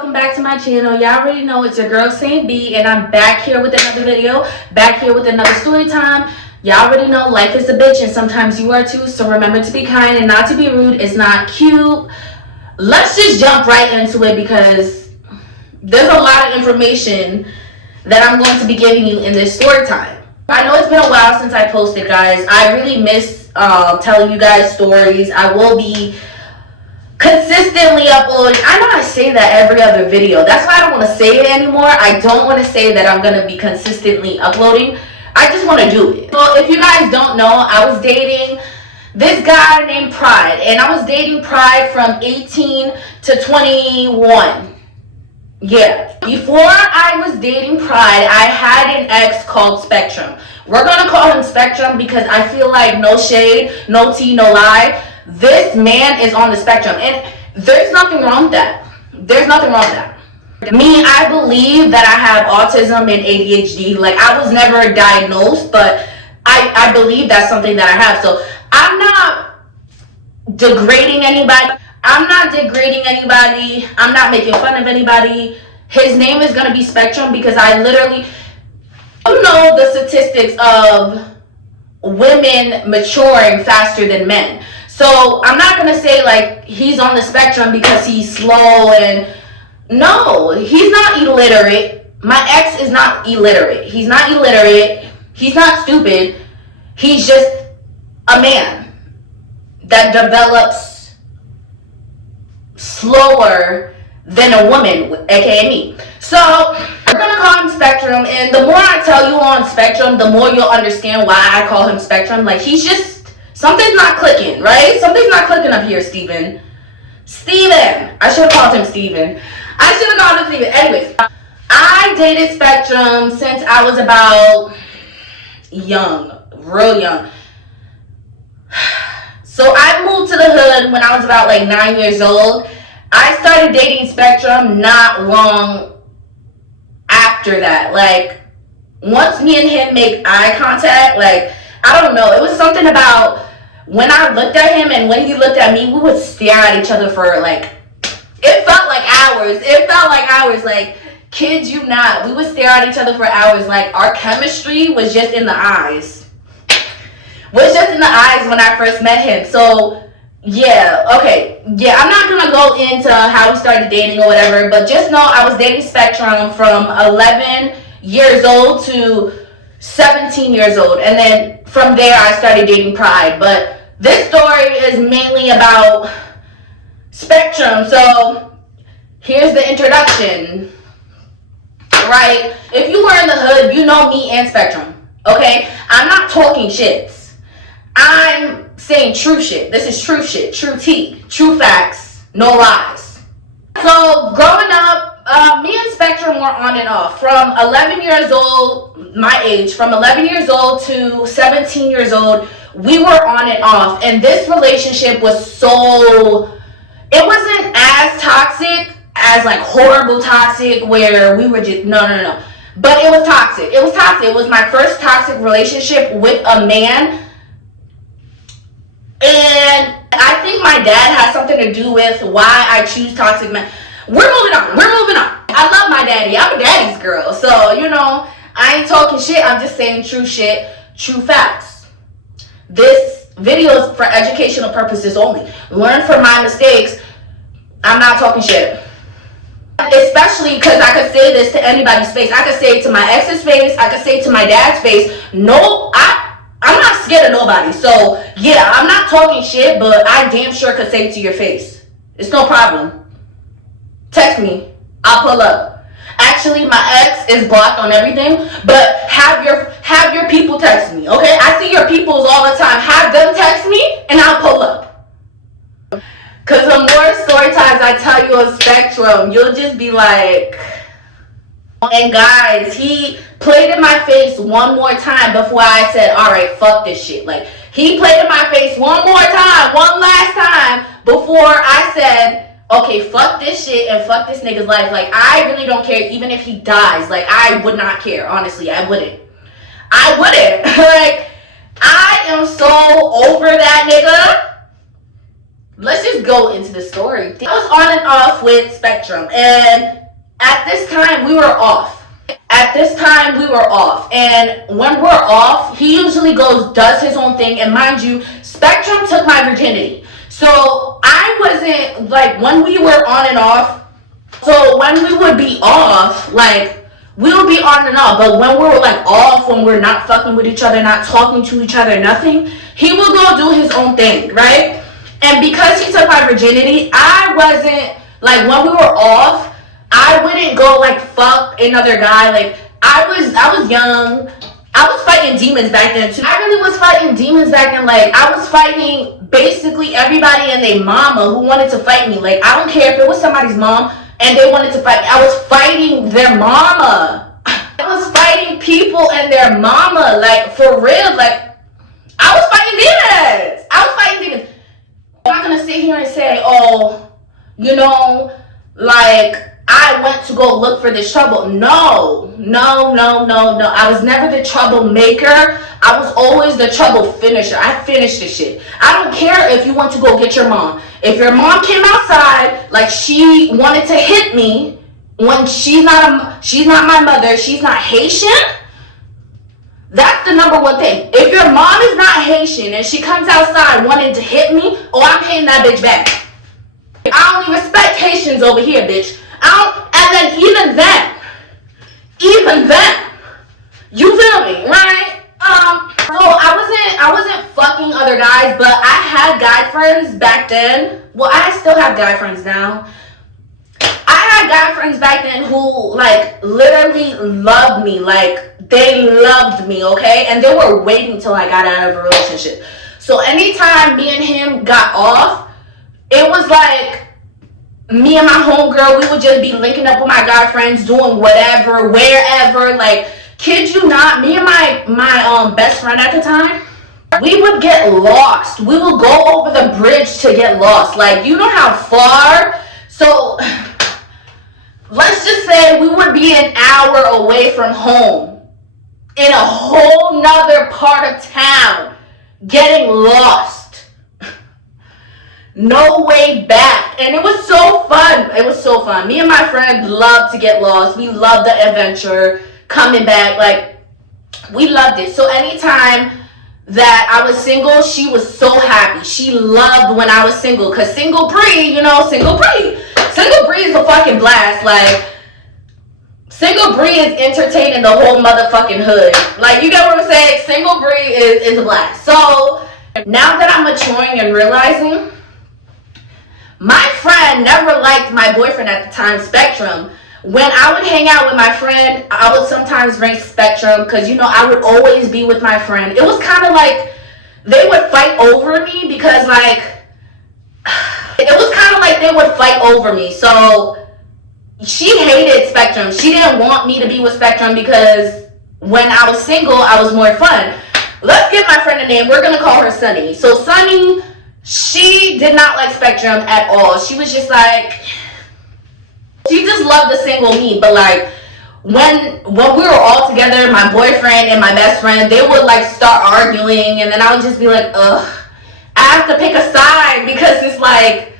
welcome back to my channel. Y'all already know it's your girl Saint B, and I'm back here with another video, back here with another story time. Y'all already know life is a bitch and sometimes you are too, so remember to be kind and not to be rude. It's not cute. Let's just jump right into it because there's a lot of information that I'm going to be giving you in this story time. I know it's been a while since I posted, guys. I really miss telling you guys stories. I will be consistently uploading. I know I say that every other video. That's why I don't want to say it anymore. I don't want to say that I'm going to be consistently uploading. I just want to do it. So if you guys don't know, I was dating this guy named Pride. And I was dating Pride from 18 to 21. Yeah. Before I was dating Pride, I had an ex called Spectrum. We're going to call him Spectrum because I feel like no shade, no tea, no lie. This man is on the spectrum, and there's nothing wrong with that. There's nothing wrong with that. Me, I believe that I have autism and ADHD. Like, I was never diagnosed, but I believe that's something that I have. So I'm not degrading anybody. I'm not degrading anybody. I'm not making fun of anybody. His name is going to be Spectrum because I literally, you know, the statistics of women maturing faster than men. So I'm not going to say like he's on the spectrum because he's slow and no, he's not illiterate. My ex is not illiterate. He's not illiterate. He's not stupid. He's just a man that develops slower than a woman, aka me. So we're going to call him Spectrum, and the more I tell you on Spectrum, the more you'll understand why I call him Spectrum. Like, he's just, something's not clicking, right? Something's not clicking up here, Steven. Steven. I should have called him Steven. I should have called him Steven. Anyways, I dated Spectrum since I was about young, real young. So I moved to the hood when I was about like 9 years old. I started dating Spectrum not long after that. Like, once me and him make eye contact, like, I don't know, it was something about when I looked at him and when he looked at me, we would stare at each other for like, it felt like hours. It felt like hours. Like, kid you not, we would stare at each other for hours. Like, our chemistry was just in the eyes. Was just in the eyes when I first met him. So, yeah, okay. Yeah, I'm not going to go into how we started dating or whatever, but just know I was dating Spectrum from 11 years old to 17 years old. And then from there, I started dating Pride. But this story is mainly about Spectrum. So here's the introduction, right? If you were in the hood, you know me and Spectrum, okay? I'm not talking shits. I'm saying true shit. This is true shit, true tea, true facts, no lies. So growing up, me and Spectrum were on and off. From 11 years old, my age, from 11 years old to 17 years old, we were on and off. And this relationship was so, it wasn't as toxic as like horrible toxic where we were just, no. But it was toxic. It was toxic. It was my first toxic relationship with a man. And I think my dad has something to do with why I choose toxic men. We're moving on. I love my daddy. I'm a daddy's girl. So, you know, I ain't talking shit. I'm just saying true shit, true facts. This video is for educational purposes only. Learn from my mistakes. I'm not talking shit. Especially because I could say this to anybody's face. I could say it to my ex's face. I could say it to my dad's face. No, I'm not scared of nobody. So, yeah, I'm not talking shit, but I damn sure could say it to your face. It's no problem. Text me. I'll pull up. Actually, my ex is blocked on everything, but have your people text me, okay? I see your peoples all the time. Have them text me, and I'll pull up. Because the more story times I tell you on Spectrum, you'll just be like... And guys, he played in my face one more time before I said, all right, fuck this shit. Like, he played in my face one more time, one last time before I said... Okay, fuck this shit and fuck this nigga's life. Like, I really don't care even if he dies. Like, I would not care. Honestly, I wouldn't. Like, I am so over that nigga. let's just go into the story. I was on and off with Spectrum, and at this time we were off. And when we're off, he usually does his own thing. And mind you, Spectrum took my virginity. So I wasn't, like, when we were on and off, so when we would be off, like, we would be on and off. But when we were, like, off, when we're not fucking with each other, not talking to each other, nothing, he would go do his own thing, right? And because he took my virginity, I wasn't, like, when we were off, I wouldn't go, like, fuck another guy. Like, I was young. I was fighting demons back then, too. I really was fighting demons back then. Like, I was fighting basically everybody and their mama who wanted to fight me. Like, I don't care if it was somebody's mom and they wanted to fight me. I was fighting their mama. I was fighting people and their mama. Like, for real. Like, I was fighting demons. I'm not gonna sit here and say, oh, you know, like, I went to go look for this trouble. No. I was never the troublemaker. I was always the trouble finisher. I finished the shit. I don't care if you want to go get your mom. If your mom came outside, like, she wanted to hit me, when she's not my mother, she's not Haitian, that's the number one thing. If your mom is not Haitian and she comes outside wanting to hit me, oh, I'm hitting that bitch back. I only respect Haitians over here, bitch. And then even then, you feel me, right? So I wasn't fucking other guys, but I had guy friends back then. Well, I still have guy friends now. I had guy friends back then who, like, literally loved me. Like, they loved me, okay? And they were waiting till I got out of a relationship. So anytime me and him got off, it was like, me and my homegirl, we would just be linking up with my guy friends, doing whatever, wherever. Like, kid you not, me and my best friend at the time, we would get lost. We would go over the bridge to get lost. Like, you know how far? So, let's just say we would be an hour away from home, in a whole nother part of town, getting lost. No way back. And it was so fun. Me and my friend loved to get lost. We loved the adventure, coming back. Like, we loved it. So anytime that I was single, she was so happy. She loved when I was single. Because single Bree, you know, single Bree is a fucking blast. Like, single Bree is entertaining the whole motherfucking hood. Like, you get what I'm saying? Single Bree is a blast. So now that I'm maturing and realizing, my friend never liked my boyfriend at the time, Spectrum. When I would hang out with my friend, I would sometimes bring Spectrum because, you know, I would always be with my friend. It was kind of like they would fight over me because, like, it was kind of like they would fight over me. So she hated Spectrum. She didn't want me to be with Spectrum because when I was single, I was more fun. Let's give my friend a name. We're going to call her Sunny. So Sunny, she did not like Spectrum at all. She was just like, she just loved the single me. But, like, when we were all together, my boyfriend and my best friend, they would, like, start arguing, and then I would just be like, ugh, I have to pick a side because it's like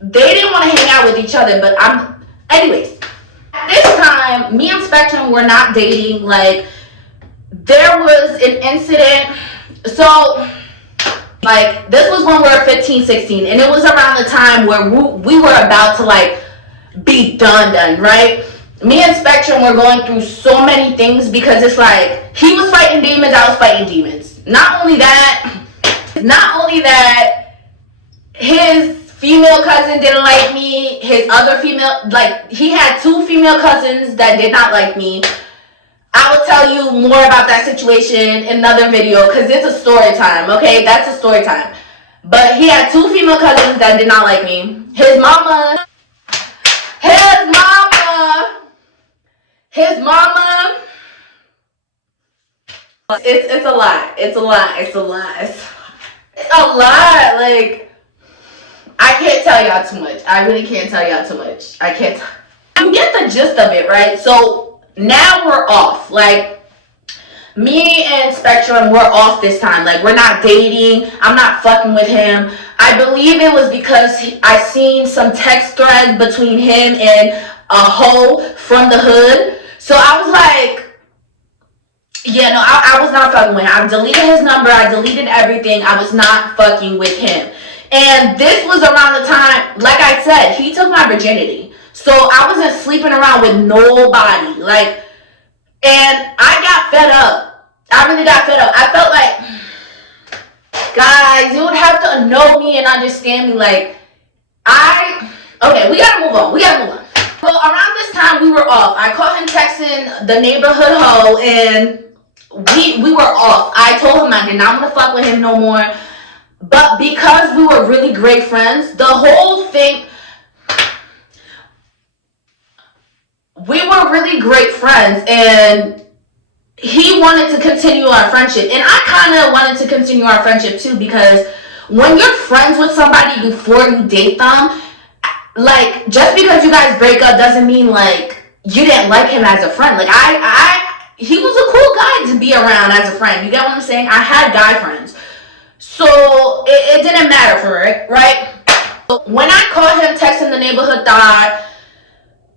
they didn't want to hang out with each other. But anyways, at this time, me and Spectrum were not dating. Like, there was an incident. So, like, this was when we were 15, 16, and it was around the time where we were about to, like, be done, right? Me and Spectrum were going through so many things because it's like, he was fighting demons, I was fighting demons. Not only that, his female cousin didn't like me, his other female, like, he had two female cousins that did not like me. I will tell you more about that situation in another video because it's a story time, okay? That's a story time. But he had two female cousins that did not like me. His mama, it's a lot. Like, I can't tell y'all too much. I really can't tell y'all too much. You get the gist of it, right? So now we're off. Like, Me and Spectrum were off this time. Like, we're not dating. I'm not fucking with him. I believe it was because I seen some text thread between him and a hoe from the hood. So I was like, yeah, no, I was not fucking with him. I deleted his number. I deleted everything. I was not fucking with him. And this was around the time, like I said, he took my virginity. So I wasn't sleeping around with nobody. Like, and I got fed up. I really got fed up. I felt like, guys, you would have to know me and understand me. Like, okay, we gotta move on. Well, around this time, we were off. I caught him texting the neighborhood hoe, and we were off. I told him I did not want to fuck with him no more. But because we were really great friends, the whole thing, we were really great friends, and he wanted to continue our friendship. And I kind of wanted to continue our friendship too, because when you're friends with somebody before you date them, like, just because you guys break up doesn't mean, like, you didn't like him as a friend. Like, he was a cool guy to be around as a friend. You get what I'm saying? I had guy friends. So, it didn't matter for it, right? When I caught him texting the neighborhood thought,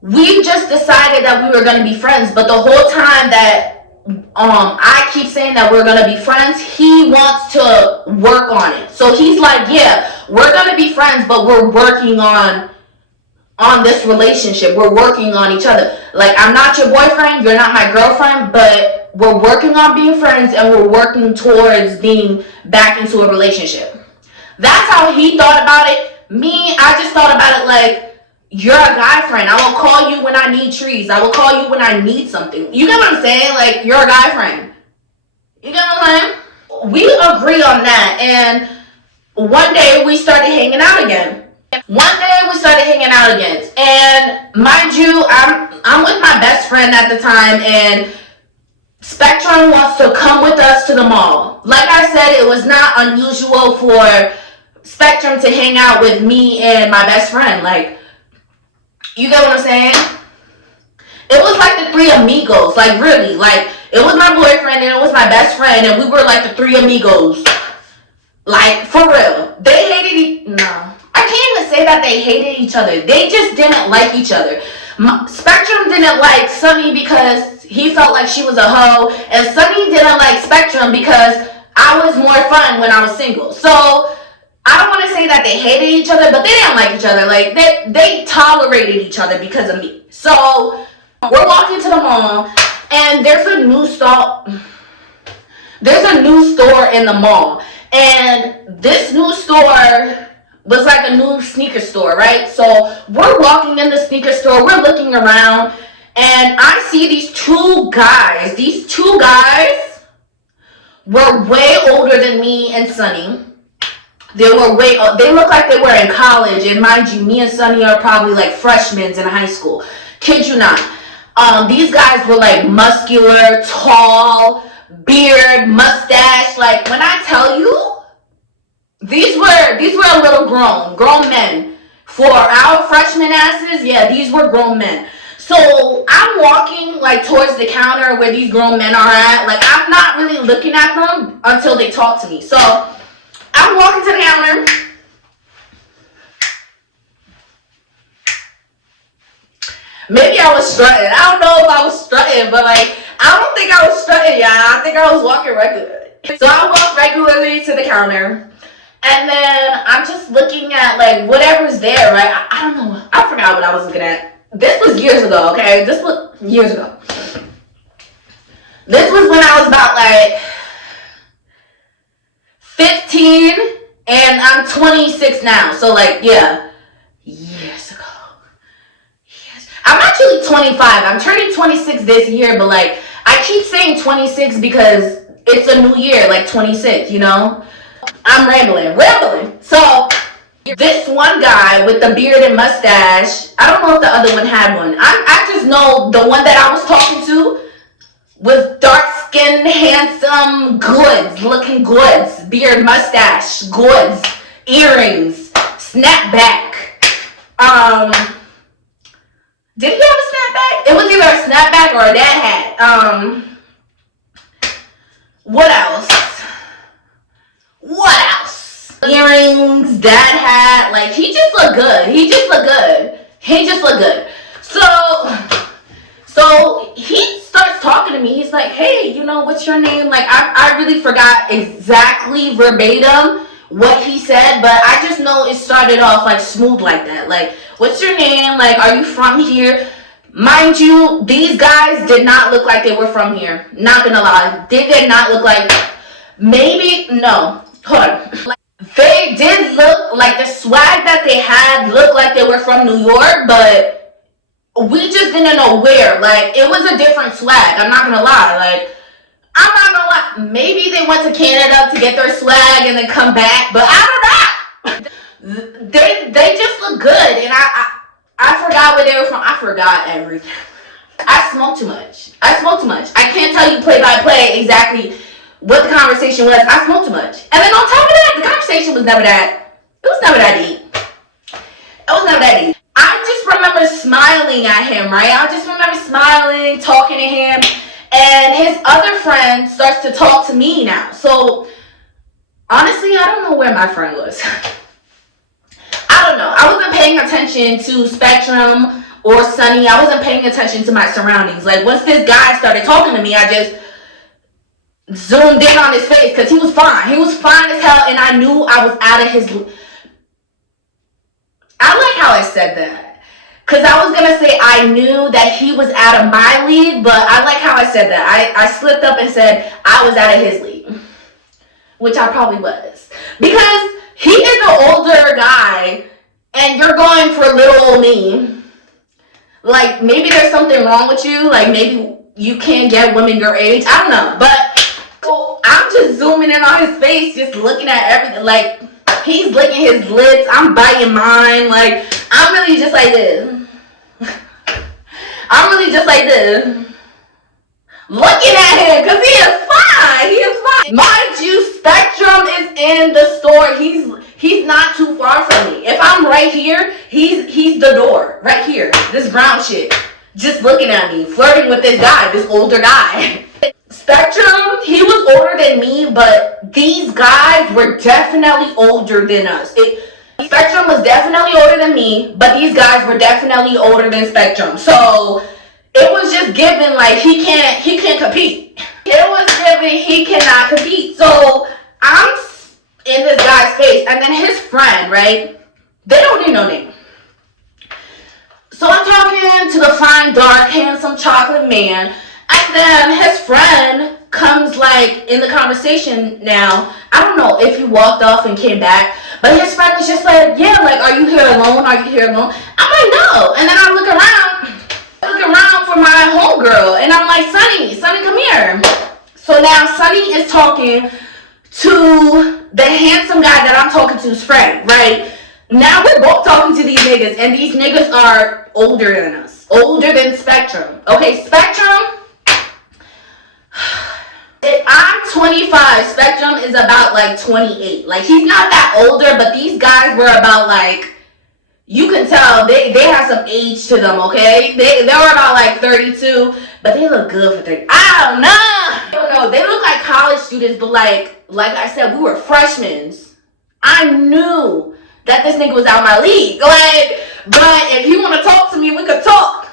we just decided that we were going to be friends. But the whole time that I keep saying that we're going to be friends, he wants to work on it. So, he's like, yeah, we're going to be friends, but we're working on this relationship. We're working on each other. Like, I'm not your boyfriend, you're not my girlfriend, but we're working on being friends, and we're working towards being back into a relationship. That's how he thought about it. Me, I just thought about it like, you're a guy friend. I will call you when I need trees. I will call you when I need something. You get what I'm saying? Like, you're a guy friend. You get what I'm saying? We agree on that, and one day we started hanging out again. And mind you, I'm with my best friend at the time, and Spectrum wants to come with us to the mall. Like I said, it was not unusual for Spectrum to hang out with me and my best friend. Like, you get what I'm saying? It was like the three amigos. Like, really. Like, it was my boyfriend and it was my best friend, and we were like the three amigos. Like, for real. They hated no. I can't even say that they hated each other. They just didn't like each other. Spectrum didn't like Sunny because he felt like she was a hoe, and Sunny didn't like Spectrum because I was more fun when I was single. So, I don't want to say that they hated each other, but they didn't like each other. Like, they tolerated each other because of me. So, we're walking to the mall, and there's a new store in the mall. And this new store was like a new sneaker store, right? So we're walking in the sneaker store, we're looking around, and I see these two guys. These two guys were way older than me and Sunny. They look like they were in college, and mind you, me and Sunny are probably like freshmen in high school. Kid you not. These guys were like muscular, tall, beard, mustache. Like, when I tell you, these were a little grown men. For our freshman asses, yeah, these were grown men. So I'm walking like towards the counter where these grown men are at. Like, I'm not really looking at them until they talk to me. So I'm walking to the counter. Maybe I was strutting. I don't know if I was strutting, but like, I don't think I was strutting, y'all. I think I was walking regularly. So I walked regularly to the counter. And then I'm just looking at, like, whatever's there, right? I don't know. I forgot what I was looking at. This was years ago, okay? This was years ago. This was when I was about, like, 15, and I'm 26 now. So, like, yeah. Years ago. Yes. I'm actually 25. I'm turning 26 this year, but, like, I keep saying 26 because it's a new year, like 26, you know? I'm rambling. So, this one guy with the beard and mustache, I don't know if the other one had one. I just know the one that I was talking to was dark-skinned, handsome, looking goods. Beard, mustache, goods, earrings, snapback. Did he have a snapback? It was either a snapback or a dad hat. What else? What else? Earrings dad had, like, he just looked good. He just looked good. He just looked good. So he starts talking to me. He's like, hey, you know, what's your name? Like, I really forgot exactly verbatim what he said, but I just know it started off like smooth like that. Like, what's your name? Like, are you from here? Mind you, these guys did not look like they were from here. Not gonna lie. They did not look like, maybe, no. Hold on. Like, they did look like the swag that they had looked like they were from New York, but we just didn't know where. Like, it was a different swag. I'm not gonna lie. Like, I'm not gonna lie. Maybe they went to Canada to get their swag and then come back, but I don't know. They just look good, and I forgot where they were from. I forgot everything. I smoke too much. I can't tell you play by play exactly what the conversation was. I smoke too much. And then on top of that, the conversation was never that. It was never that deep. I just remember smiling at him, right? I just remember smiling, talking to him. And his other friend starts to talk to me now. So, honestly, I don't know where my friend was. I don't know. I wasn't paying attention to Spectrum or Sunny. I wasn't paying attention to my surroundings. Like, once this guy started talking to me, I just zoomed in on his face because he was fine. He was fine as hell, and I knew I was out of his... I like how I said that. Because I was going to say I knew that he was out of my league, but I like how I said that. I slipped up and said I was out of his league. Which I probably was. Because he is an older guy, and you're going for little old me. Like, maybe there's something wrong with you. Like, maybe you can't get women your age. I don't know. But so I'm just zooming in on his face, just looking at everything. Like, he's licking his lips. I'm biting mine. Like, I'm really just like this. Looking at him, because he is fine. Mind you, Spectrum is in the store. He's not too far from me. If I'm right here, he's the door. Right here. This brown shit. Just looking at me, flirting with this guy, this older guy. Spectrum, he was older than me, but these guys were definitely older than us. Spectrum was definitely older than me, but these guys were definitely older than Spectrum. So it was just given like he can't compete. It was given he cannot compete. So I'm in this guy's face, and then his friend, right? They don't need no name. So I'm talking to the fine, dark, handsome chocolate man, and then his friend comes like in the conversation now. I don't know if he walked off and came back, but his friend was just like, yeah, like, are you here alone? I'm like, no. And then I look around for my homegirl, and I'm like, Sunny, come here. So now Sunny is talking to the handsome guy that I'm talking to's friend, right? Now we're both talking to these niggas, and these niggas are older than us. Older than Spectrum. Okay, Spectrum, if I'm 25, Spectrum is about like 28. Like, he's not that older, but these guys were about like, you can tell they have some age to them, okay? They were about like 32, but they look good for 30. I don't know. They look like college students, but like I said, we were freshmen. I knew that this nigga was out of my league. Like, but if he want to talk to me, we could talk.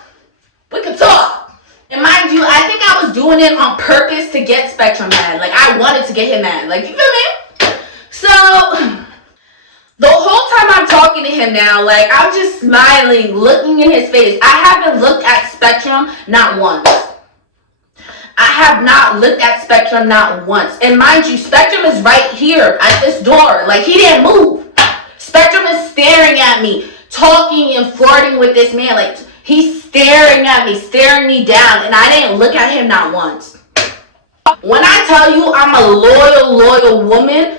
And mind you, I think I was doing it on purpose to get Spectrum mad. Like, I wanted to get him mad. Like, you feel me? So the whole time I'm talking to him now, like, I'm just smiling, looking in his face. I haven't looked at Spectrum not once. I have not looked at Spectrum not once. And mind you, Spectrum is right here at this door. Like, he didn't move. Spectrum is staring at me, talking and flirting with this man. Like, he's staring at me, staring me down, and I didn't look at him not once. When I tell you I'm a loyal woman,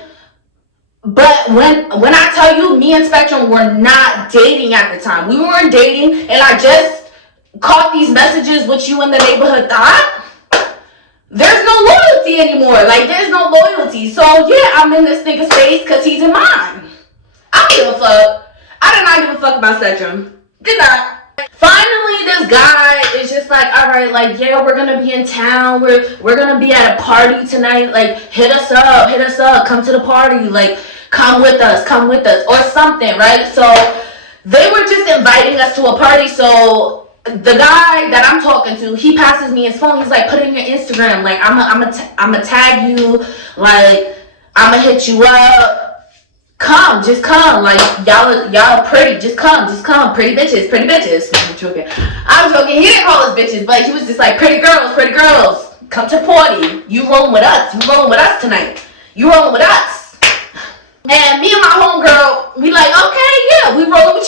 but when I tell you, me and Spectrum were not dating at the time. We weren't dating, and I just caught these messages with you in the neighborhood thought. There's no loyalty anymore. Like, there's no loyalty. So, yeah, I'm in this nigga's face because he's in mine. I don't give a fuck. I did not give a fuck about Spectrum. Did not. Finally, this guy is just just like, all right, like, yeah, we're gonna be in town. We're gonna be at a party tonight. Like, hit us up, come to the party. Like, come with us, or something, right? So they were just inviting us to a party. So the guy that I'm talking to, he passes me his phone. He's like, put in your Instagram. Like, I'ma tag you. Like, I'ma hit you up. Come, just come. Like, y'all pretty. Just come. Pretty bitches. I'm joking. He didn't call us bitches, but he was just like, pretty girls. Come to the party. You rolling with us tonight. You rolling with us. And me and my homegirl, we like, okay, yeah, we rolling with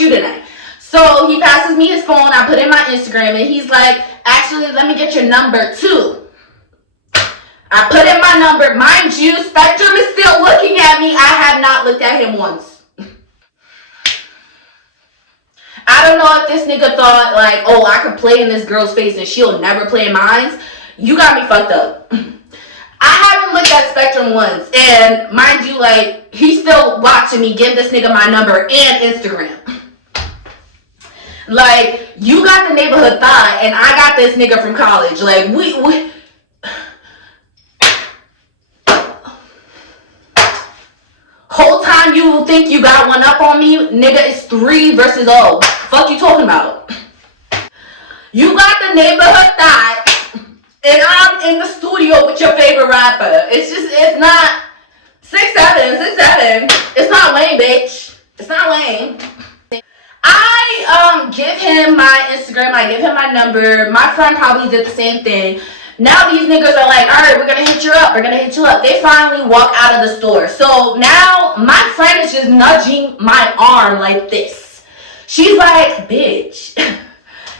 you tonight. So he passes me his phone. I put in my Instagram, and he's like, actually, let me get your number too. I put in my number. Mind you, Spectrum is still looking at me. I have not looked at him once. I don't know if this nigga thought, like, oh, I could play in this girl's face and she'll never play in mine. You got me fucked up. I haven't looked at Spectrum once. And mind you, like, he's still watching me give this nigga my number and Instagram. Like, you got the neighborhood thought, and I got this nigga from college. Like, we whole time you think you got one up on me, nigga, it's 3 versus 0. Fuck you talking about? You got the neighborhood thought, and I'm in the studio with your favorite rapper. It's not 6'7". It's not lame, bitch. It's not lame. I give him my Instagram. I give him my number. My friend probably did the same thing. Now these niggas are like, all right, we're gonna hit you up. They finally walk out of the store. So now my friend is just nudging my arm like this. She's like, bitch. And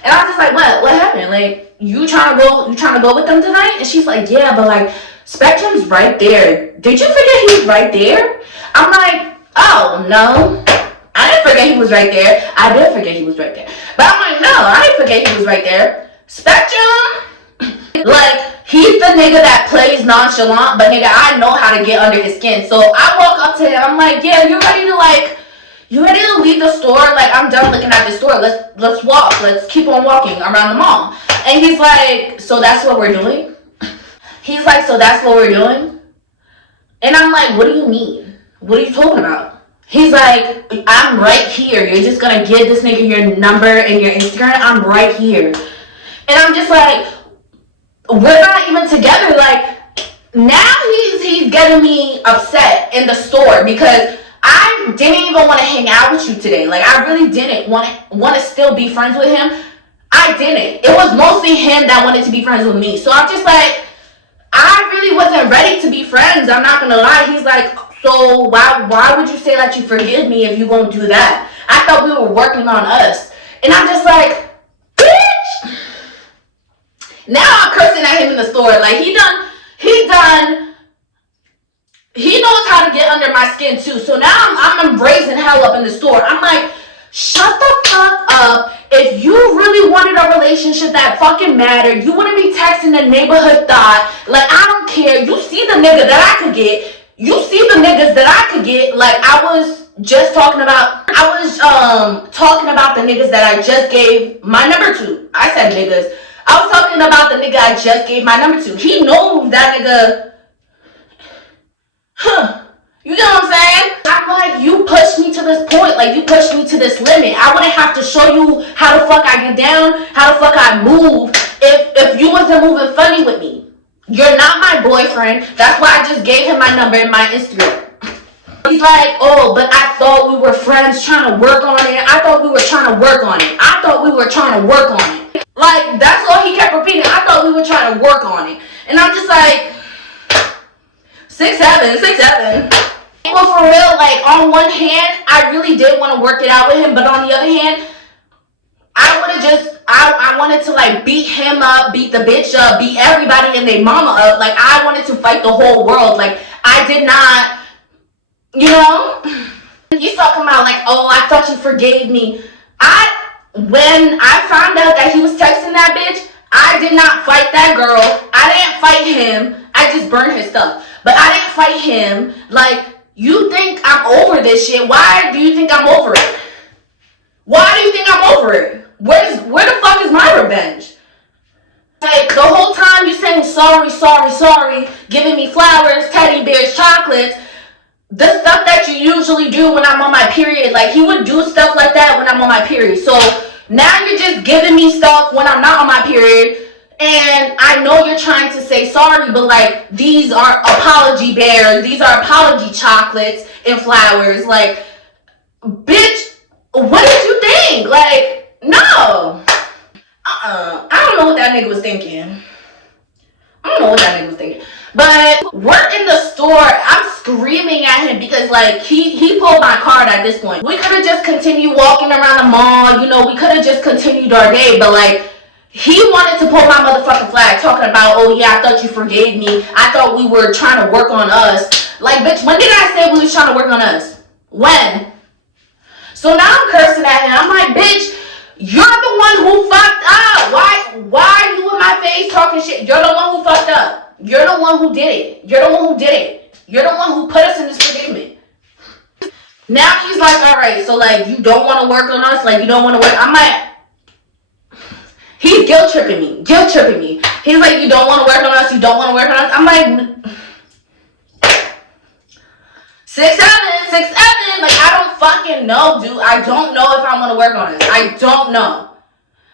I'm just like, what happened? Like, you trying to go with them tonight? And she's like, yeah, but like, Spectrum's right there. Did you forget he was right there? I'm like, oh no, I didn't forget he was right there. I did forget he was right there. But I'm like, no, I didn't forget he was right there. Spectrum, like, he's the nigga that plays nonchalant, but nigga, I know how to get under his skin. So I walk up to him, I'm like, yeah, you ready to leave the store? Like, I'm done looking at the store. Let's walk. Let's keep on walking around the mall. And he's like, so that's what we're doing? And I'm like, what do you mean? What are you talking about? He's like, I'm right here. You're just gonna give this nigga your number and your Instagram? I'm right here. And I'm just like, we're not even together. Like, now he's getting me upset in the store because I didn't even want to hang out with you today. Like, I really didn't want to still be friends with him. I didn't. It was mostly him that wanted to be friends with me. So I'm just like, I really wasn't ready to be friends. I'm not gonna lie. He's like, so why would you say that you forgive me if you gonna do that? I thought we were working on us. And I'm just like, bitch. Now I'm cursing at him in the store. Like, he knows how to get under my skin too. So now I'm embracing hell up in the store. I'm like, shut the fuck up. If you really wanted a relationship that fucking mattered, you wouldn't be texting the neighborhood thought. Like, I don't care. You see the nigga that I could get. You see the niggas that I could get. Like, I was talking about the niggas that I just gave my number to. I said niggas. I was talking about the nigga I just gave my number to. He knows that nigga. You know what I'm saying? I'm like, you pushed me to this point. Like, you pushed me to this limit. I wouldn't have to show you how the fuck I get down, how the fuck I move, if you wasn't moving funny with me. You're not my boyfriend. That's why I just gave him my number and my Instagram. He's like, oh, but I thought we were friends trying to work on it. I thought we were trying to work on it. Like, that's all he kept repeating. I thought we were trying to work on it. And I'm just like, 6'7". Well, for real, like, on one hand, I really did want to work it out with him. But on the other hand, I wanted to, like, beat him up, beat the bitch up, beat everybody and their mama up. Like, I wanted to fight the whole world. Like, I did not, you know? He's talking about, like, oh, I thought you forgave me. When I found out that he was texting that bitch, I did not fight that girl. I didn't fight him. I just burned his stuff. But I didn't fight him. Like, you think I'm over this shit. Why do you think I'm over it? Why do you think I'm over it? Where the fuck is my revenge? Like, the whole time you saying sorry, sorry, sorry, giving me flowers, teddy bears, chocolates, the stuff that you usually do when I'm on my period. Like, he would do stuff like that when I'm on my period. So now you're just giving me stuff when I'm not on my period. And I know you're trying to say sorry, but like, these are apology bears, these are apology chocolates and flowers. Like, bitch, what did you think? Like, no. I don't know what that nigga was thinking. But we're in the store. I'm screaming at him because like he pulled my card at this point. We could have just continued walking around the mall, you know, we could have just continued our day, but like he wanted to pull my motherfucking flag talking about, oh yeah, I thought you forgave me. I thought we were trying to work on us. Like, bitch, when did I say we was trying to work on us? When? So now I'm cursing at him. I'm like, bitch, you're the one who fucked up. Why are you in my face talking shit? You're the one who fucked up. You're the one who did it. You're the one who did it. You're the one who put us in this predicament. Now he's like, all right, so like you don't want to work on us, like you don't want to work. I'm like, he's guilt tripping me. He's like, you don't want to work on us. I'm like, 6'7", like I don't fucking know, dude. I don't know if I want to work on this. I don't know.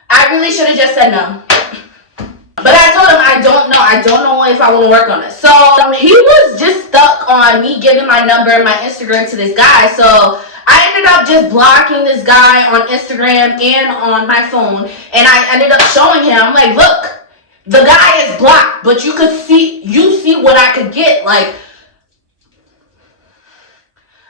I really should have just said no. But I told him I don't know if I want to work on it. So he was just stuck on me giving my number and my Instagram to this guy. So I ended up just blocking this guy on Instagram and on my phone. And I ended up showing him, I'm like, look, the guy is blocked, but you see what I could get. Like,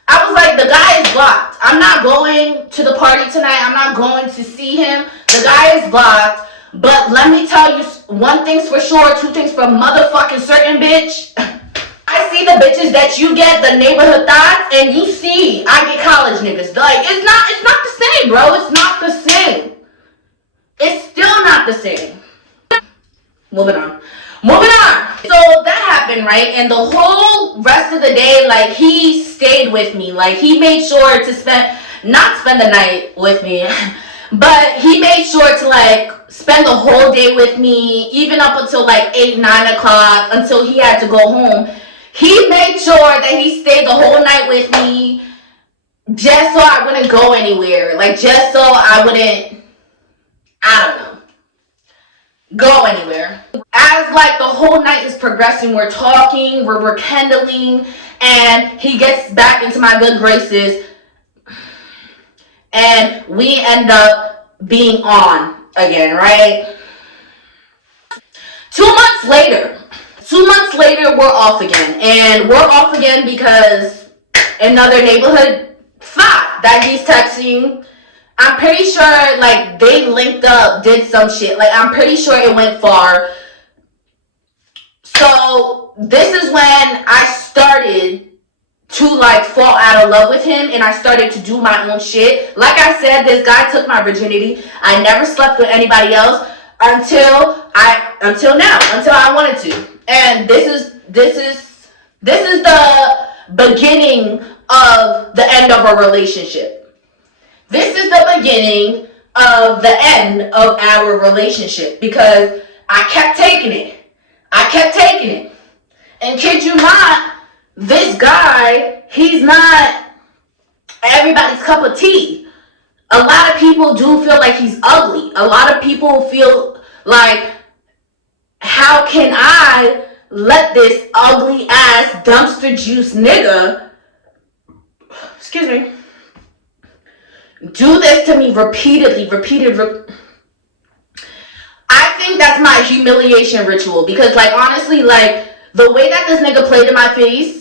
I was like, the guy is blocked. I'm not going to the party tonight. I'm not going to see him. The guy is blocked. But let me tell you one thing's for sure, two things for motherfucking certain, bitch. I see the bitches that you get, the neighborhood thoughts, and you see I get college niggas. Like, it's not the same, bro. It's not the same. It's still not the same. Moving on. So that happened, right? And the whole rest of the day, like, he stayed with me. Like, he made sure to not spend the night with me, but he made sure to, like, spend the whole day with me, even up until, like, 8, 9 o'clock, until he had to go home. He made sure that he stayed the whole night with me just so I wouldn't go anywhere. Like, just so I wouldn't, I don't know, go anywhere. As like the whole night is progressing, we're talking, we're rekindling, and he gets back into my good graces, and we end up being on again, right? 2 months later, we're off again, and we're off again because another neighborhood thought that he's texting. I'm pretty sure like they linked up, did some shit. Like, I'm pretty sure it went far. So this is when I started to like fall out of love with him, and I started to do my own shit. Like I said, this guy took my virginity. I never slept with anybody else until now, until I wanted to. And this is the beginning of the end of a relationship. This is the beginning of the end of our relationship, because I kept taking it. And kid you not, this guy, he's not everybody's cup of tea. A lot of people do feel like he's ugly. A lot of people feel like, how can I let this ugly ass dumpster juice nigga, excuse me, do this to me repeatedly. I think that's my humiliation ritual, because like honestly, like the way that this nigga played in my face,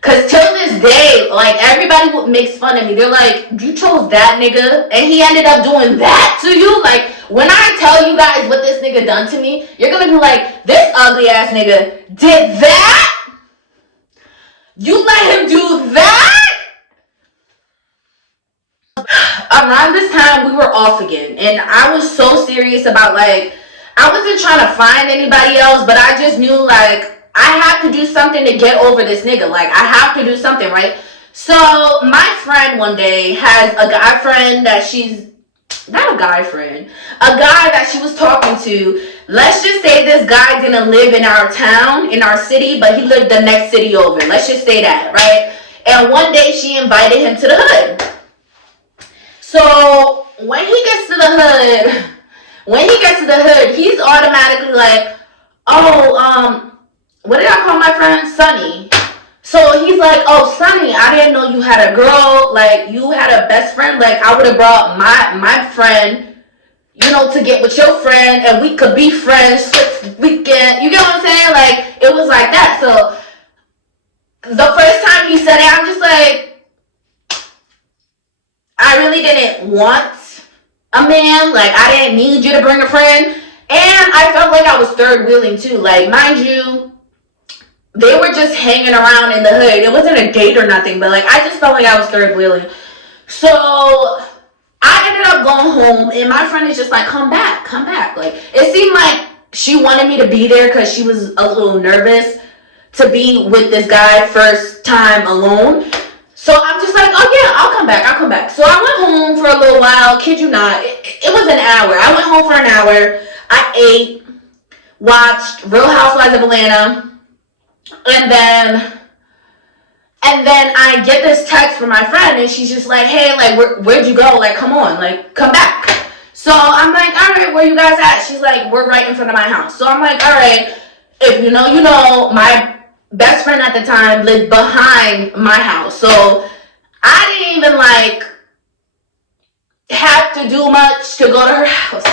cause till this day, like everybody makes fun of me. They're like, you chose that nigga and he ended up doing that to you? Like, when I tell you guys what this nigga done to me, you're gonna be like, this ugly ass nigga did that? You let him do that? Around this time we were off again, and I was so serious about, like, I wasn't trying to find anybody else, but I just knew like I have to do something to get over this nigga. Like, I have to do something, right? So my friend one day has a guy friend that she's not a guy friend, a guy that she was talking to. Let's just say this guy didn't live in our town, in our city, but he lived the next city over. Let's just say that, right? And one day she invited him to the hood. So when he gets to the hood, he's automatically like, oh, what did I call my friend? Sunny. So he's like, oh, Sunny, I didn't know you had a girl, like, you had a best friend, like, I would have brought my friend, you know, to get with your friend, and we could be friends, we can, you get what I'm saying? Like, it was like that. So the first time he said it, I'm just like, I really didn't want a man, like, I didn't need you to bring a friend, and I felt like I was third wheeling too, like, mind you, they were just hanging around in the hood. It wasn't a date or nothing, but like I just felt like I was third wheeling. So I ended up going home, and my friend is just like, come back. Like, it seemed like she wanted me to be there because she was a little nervous to be with this guy first time alone. So I'm just like, oh yeah, I'll come back. So I went home for a little while, kid you not. It was an hour. I went home for an hour. I ate, watched Real Housewives of Atlanta. And then I get this text from my friend, and she's just like, hey, like, where'd you go? Like, come on, like, come back. So I'm like, all right, where you guys at? She's like, we're right in front of my house. So I'm like, all right, if you know, my best friend at the time lived behind my house. So I didn't even, like, have to do much to go to her house.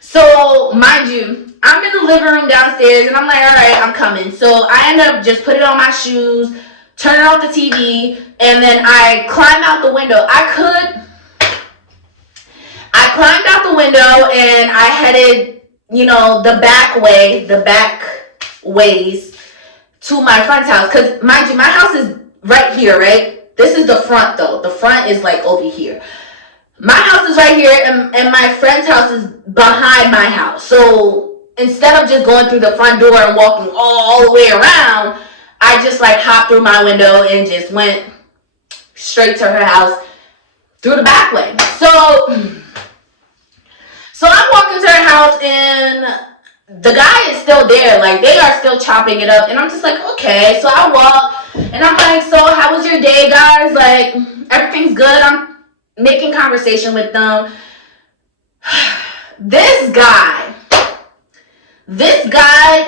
So, mind you, I'm in the living room downstairs, and I'm like, all right, I'm coming. So I end up just putting on my shoes, turning off the TV, and then I climb out the window. I climbed out the window, and I headed, you know, the back ways to my friend's house. Because, mind you, my house is right here, right? This is the front, though. The front is, like, over here. My house is right here, and my friend's house is behind my house. So instead of just going through the front door and walking all the way around, I just, like, hopped through my window and just went straight to her house through the back way. So I'm walking to her house, and the guy is still there. Like, they are still chopping it up, and I'm just like, okay. So I walk, and I'm like, so how was your day, guys? Like, everything's good? I'm making conversation with them. This guy,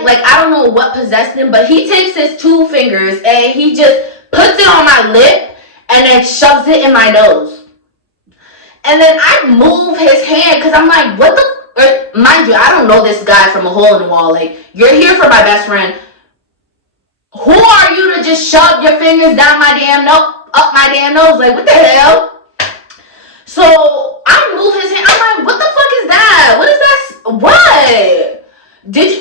like, I don't know what possessed him, but he takes his two fingers and he just puts it on my lip and then shoves it in my nose. And then I move his hand because I'm like, what the, mind you, I don't know this guy from a hole in the wall. Like, you're here for my best friend. Who are you to just shove your fingers down my damn nose, up my damn nose? Like, what the hell? So I move his hand. I'm like, what the fuck is that? What is that? What?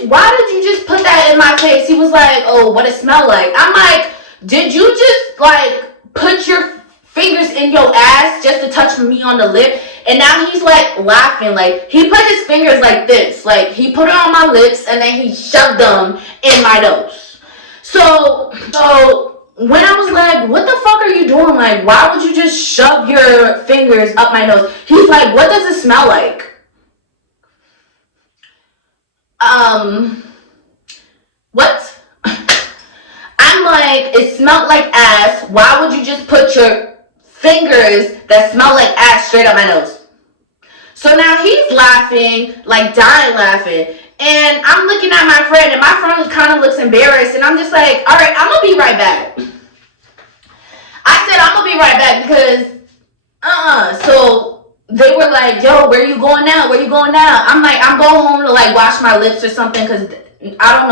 Why did you just put that in my face? He was like, oh, what it smell like? I'm like, did you just, like, put your fingers in your ass just to touch me on the lip? And now he's, like, laughing. Like, he put his fingers like this. Like, he put it on my lips, and then he shoved them in my nose. So when I was like, what the fuck are you doing? Like, why would you just shove your fingers up my nose? He's like, what does it smell like? What? I'm like, it smelled like ass. Why would you just put your fingers that smell like ass straight up my nose? So now he's laughing, like dying laughing. And I'm looking at my friend, and my friend kind of looks embarrassed. And I'm just like, all right, I'm going to be right back. I said, I'm going to be right back because, So they were like, yo, where you going now? I'm like, I'm going home to, like, wash my lips or something because I don't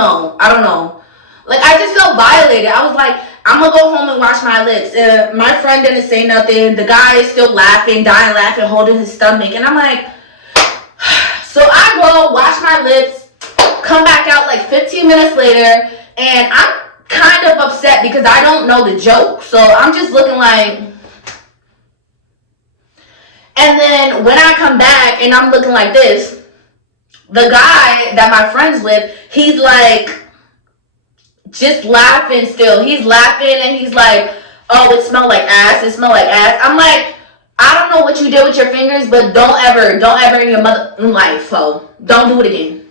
know. Like, I just felt violated. I was like, I'm going to go home and wash my lips. My friend didn't say nothing. The guy is still laughing, dying laughing, holding his stomach. And I'm like, so I go wash my lips, come back out like 15 minutes later, and I'm kind of upset because I don't know the joke. So I'm just looking like, and then when I come back and I'm looking like this, the guy that my friend's with, he's like, just laughing still. He's laughing and he's like, oh, it smelled like ass. It smelled like ass. I'm like, I don't know what you did with your fingers, but don't ever in your mother life, ho. Don't do it again.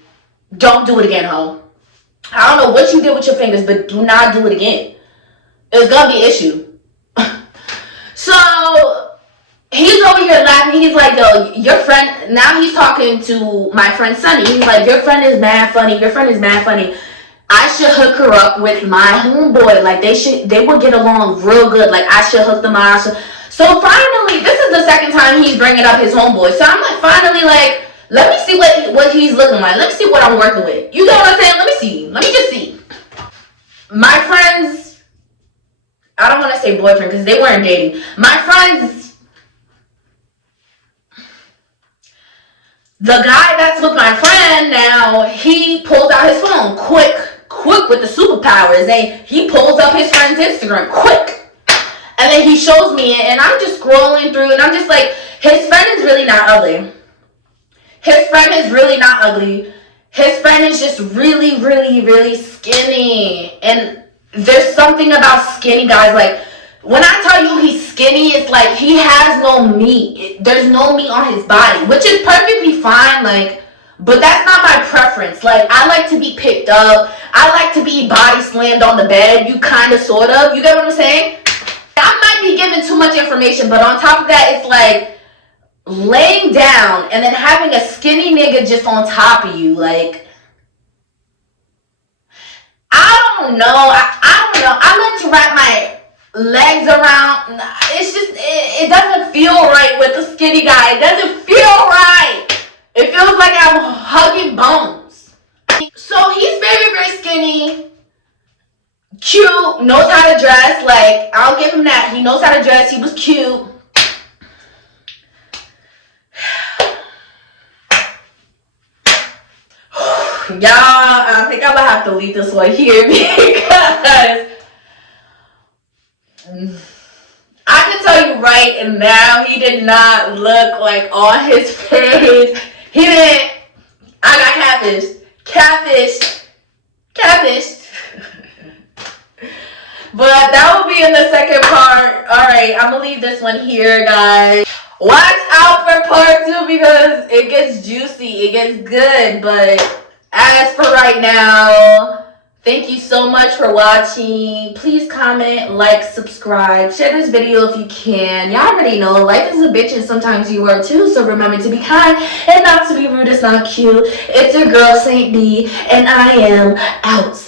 Don't do it again, ho. I don't know what you did with your fingers, but do not do it again. It's gonna be an issue. So he's over here laughing. He's like, yo, your friend. Now he's talking to my friend Sunny. He's like, your friend is mad funny. Your friend is mad funny. I should hook her up with my homeboy. Like they would get along real good. Like I should hook them out. So finally, this is the second time he's bringing up his homeboy. So I'm like, finally, like, let me see what he's looking like. Let me see what I'm working with. You know what I'm saying? Let me see. Let me just see. My friends, I don't want to say boyfriend because they weren't dating. My friends, the guy that's with my friend now, he pulls out his phone quick with the superpowers, and he pulls up his friend's Instagram quick, and then he shows me it, and I'm just scrolling through, and I'm just like, his friend is really not ugly. His friend is really not ugly. His friend is just really, really, really skinny, and there's something about skinny guys, like, when I tell you he's skinny, it's like he has no meat. There's no meat on his body, which is perfectly fine, like, but that's not my preference. Like, I like to be picked up. I like to be body slammed on the bed. You kind of, sort of. You get what I'm saying? I might be giving too much information, but on top of that, it's like laying down and then having a skinny nigga just on top of you. Like, I don't know. I don't know. I like to wrap my legs around. It's just, it doesn't feel right with a skinny guy. It doesn't feel right. It feels like I'm hugging bones. So he's very, very skinny, cute, knows how to dress. Like, I'll give him that. He knows how to dress. He was cute. Y'all, I think I'm gonna have to leave this one here because I can tell you right now, he did not look like on his face. He didn't. I got catfished. But that will be in the second part. Alright, I'm gonna leave this one here, guys. Watch out for part 2 because it gets juicy, it gets good. But as for right now, thank you so much for watching. Please comment, like, subscribe, share this video if you can. Y'all already know life is a bitch and sometimes you are too. So remember to be kind and not to be rude. It's not cute. It's your girl Saint B, and I am out.